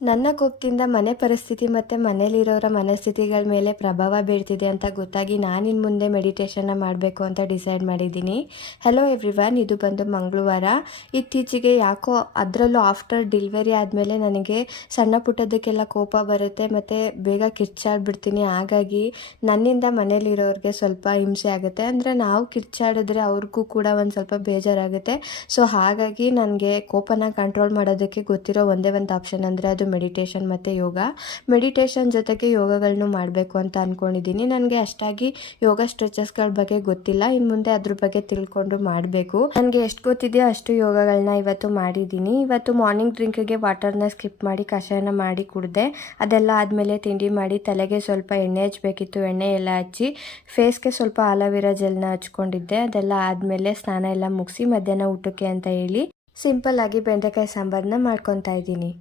ನನ್ನ ಕೋಪದಿಂದ ಮನೆ ಪರಿಸ್ಥಿತಿ ಮತ್ತು ಮನೇಲಿರೋರ ಮನಸ್ಥಿತಿಗಳ ಮೇಲೆ ಪ್ರಭಾವ ಬೀಳ್ತಿದೆ ಅಂತ ಗೊತ್ತಾಗಿ ನಾನು ಇನ್ನು ಮುಂದೆ ಮೆಡಿಟೇಷನ್ನ ಮಾಡಬೇಕು ಅಂತ ಡಿಸೈಡ್ ಮಾಡಿದ್ದೀನಿ. ಹಲೋ ಎವ್ರಿವನ್, ಇದು ಬಂದು ಮಂಗಳವಾರ. ಇತ್ತೀಚೆಗೆ ಯಾಕೋ ಅದರಲ್ಲೂ ಆಫ್ಟರ್ ಡೆಲಿವರಿ ಆದಮೇಲೆ ನನಗೆ ಸಣ್ಣ ಪುಟ್ಟದಕ್ಕೆಲ್ಲ ಕೋಪ ಬರುತ್ತೆ ಮತ್ತು ಬೇಗ ಕಿರ್ಚಾಡ್ಬಿಡ್ತೀನಿ. ಹಾಗಾಗಿ ನನ್ನಿಂದ ಮನೇಲಿರೋರಿಗೆ ಸ್ವಲ್ಪ ಹಿಂಸೆ ಆಗುತ್ತೆ. ಅಂದರೆ ನಾವು ಕಿರ್ಚಾಡಿದ್ರೆ ಅವ್ರಿಗೂ ಕೂಡ ಒಂದು ಸ್ವಲ್ಪ ಬೇಜಾರಾಗುತ್ತೆ. ಸೊ ಹಾಗಾಗಿ ನನಗೆ ಕೋಪನ ಕಂಟ್ರೋಲ್ ಮಾಡೋದಕ್ಕೆ ಗೊತ್ತಿರೋ ಒಂದೇ ಒಂದು ಆಪ್ಷನ್ ಅಂದರೆ ಅದು ಮೆಡಿಟೇಷನ್ ಮತ್ತು ಯೋಗ. ಮೆಡಿಟೇಷನ್ ಜೊತೆಗೆ ಯೋಗಗಳನ್ನು ಮಾಡಬೇಕು ಅಂತ ಅಂದ್ಕೊಂಡಿದ್ದೀನಿ. ನನಗೆ ಅಷ್ಟಾಗಿ ಯೋಗ ಸ್ಟ್ರೆಚಸ್ಗಳ ಬಗ್ಗೆ ಗೊತ್ತಿಲ್ಲ. ಇನ್ನು ಮುಂದೆ ಅದ್ರ ಬಗ್ಗೆ ತಿಳ್ಕೊಂಡು ಮಾಡಬೇಕು. ನನಗೆ ಎಷ್ಟು ಗೊತ್ತಿದೆಯೋ ಅಷ್ಟು ಯೋಗಗಳನ್ನ ಇವತ್ತು ಮಾಡಿದ್ದೀನಿ. ಇವತ್ತು ಮಾರ್ನಿಂಗ್ ಡ್ರಿಂಕಿಗೆ ವಾಟರ್ನ ಸ್ಕಿಪ್ ಮಾಡಿ ಕಷಾಯನ ಮಾಡಿ ಕುಡಿದೆ. ಅದೆಲ್ಲ ಆದಮೇಲೆ ತಿಂಡಿ ಮಾಡಿ ತಲೆಗೆ ಸ್ವಲ್ಪ ಎಣ್ಣೆ ಹಚ್ಚಬೇಕಿತ್ತು. ಎಣ್ಣೆ ಎಲ್ಲ ಹಚ್ಚಿ ಫೇಸ್ಗೆ ಸ್ವಲ್ಪ ಆಲೋವೆರಾ ಜೆಲ್ನ ಹಚ್ಕೊಂಡಿದ್ದೆ. ಅದೆಲ್ಲ ಆದಮೇಲೆ ಸ್ನಾನ ಎಲ್ಲ ಮುಗಿಸಿ ಮಧ್ಯಾಹ್ನ ಊಟಕ್ಕೆ ಅಂತ ಹೇಳಿ ಸಿಂಪಲ್ ಆಗಿ ಬೆಂಡೆಕಾಯಿ ಸಾಂಬಾರನ್ನ ಮಾಡ್ಕೊತಾ ಇದ್ದೀನಿ.